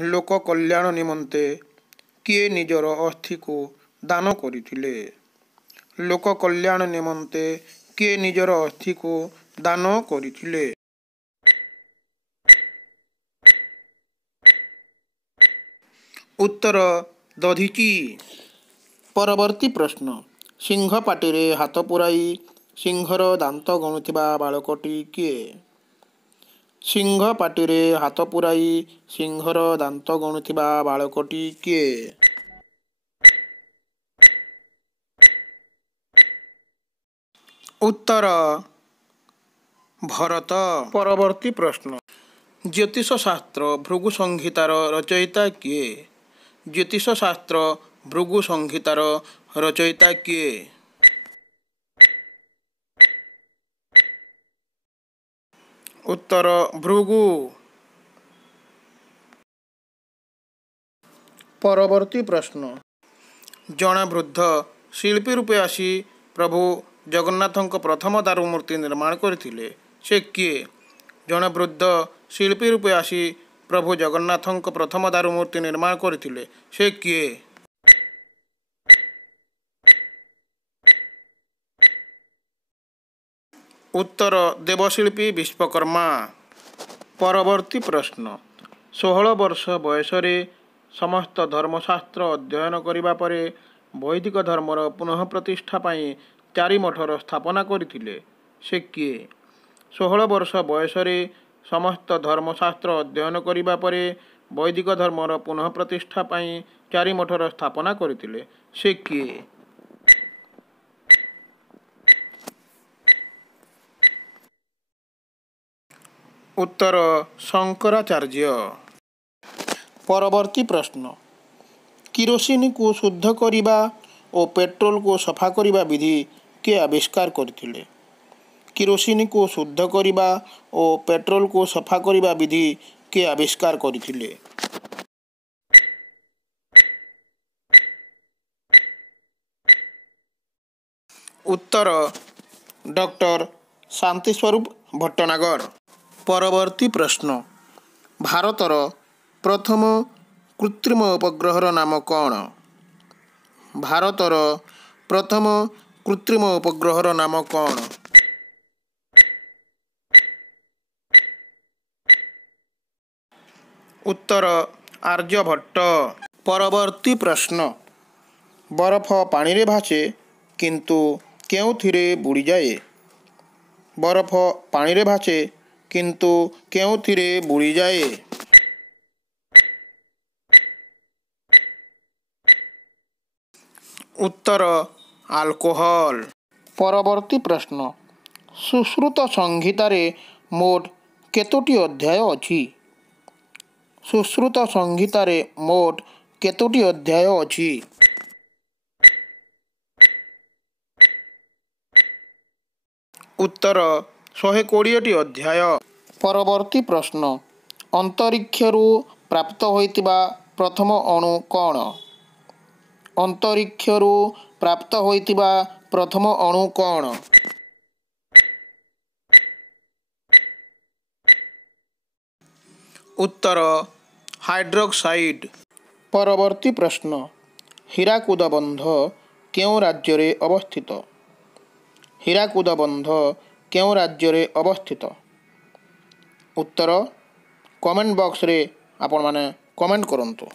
लोक कल्याण निमंते किए निजर अस्थि को दान करथिले। लोक कल्याण निमंते किए निजर अस्थि को दान करथिले। उत्तर दधीची। परवर्ती प्रश्न सिंह पाटी रे हाथ पुराई सिंहर दांत गणुथिबा बालकटी किए? सिंह पाटी रे हाथ पुराई सिंहर दांत गणुथिबा बालकटी किए? उत्तर भरत। परवर्ती प्रश्न ज्योतिष शास्त्र भृगु संहितार रचयिता किए? ज्योतिष शास्त्र भृगु संहितार रचयिता किए? उत्तर भृगु। परवर्ती प्रश्न जड़े वृद्ध शिल्पी रूपे आसी प्रभु जगन्नाथଙ୍କ प्रथम दारू मूर्ति निर्माण करथिले से किए? जड़े वृद्ध शिल्पी रूपे आसी प्रभु जगन्नाथଙ୍କ प्रथम दारू मूर्ति निर्माण करथिले से किए? उत्तर देवशिल्पी विश्वकर्मा। परवर्ती प्रश्न 16 वर्ष बयस समस्त धर्मशास्त्र अध्ययन करिबा परे वैदिक धर्मर पुनः प्रतिष्ठा पाई 4 मठर स्थापना करथिले से किए? 16 वर्ष बयस समस्त धर्मशास्त्र अध्ययन करिबा परे वैदिक धर्मर पुनः प्रतिष्ठा पाई 4 मठर स्थापना करथिले से किए? उत्तर शंकराचार्य। परवर्ती प्रश्न किरोसिन को शुद्ध करिबा और पेट्रोल को सफा करिबा विधि के आविष्कार करथिले? किरोसिन को शुद्ध करिबा और पेट्रोल को सफा करिबा विधि के आविष्कार करथिले? उत्तर डॉक्टर शांतिस्वरूप भट्टनागर। परवर्ती प्रश्न भारतर प्रथम कृत्रिम उपग्रहर नाम कौन? भारतर प्रथम कृत्रिम उपग्रहर नाम कौन? उत्तर आर्यभट्ट। परवर्ती प्रश्न बरफ पानी रे भासे किंतु केउथिरे बुड़ी जाए? बरफ पानी रे भासे किंतु केउथिरे बुड़ी जाए? उत्तर अल्कोहल। परवर्ती प्रश्न सुश्रुत संहितारे मोट केतोटी अध्याय अछि? सुश्रुत संहितारे मोट केतोटी अध्याय अछि? उत्तर 120टी अध्याय। परवर्ती प्रश्न अंतरिक्षरू प्राप्त होइतिबा प्रथम अणु कौन? अंतरिक्षरू प्राप्त होइतिबा प्रथम अणु कौन? उत्तर हाइड्रोक्साइड। परवर्ती प्रश्न हीराकुद बंध केउं राज्य रे अवस्थित? हीराकुद बंध केउं राज्य रे अवस्थित? उत्तर कमेंट बॉक्स रे आपण माने कमेंट करंतु।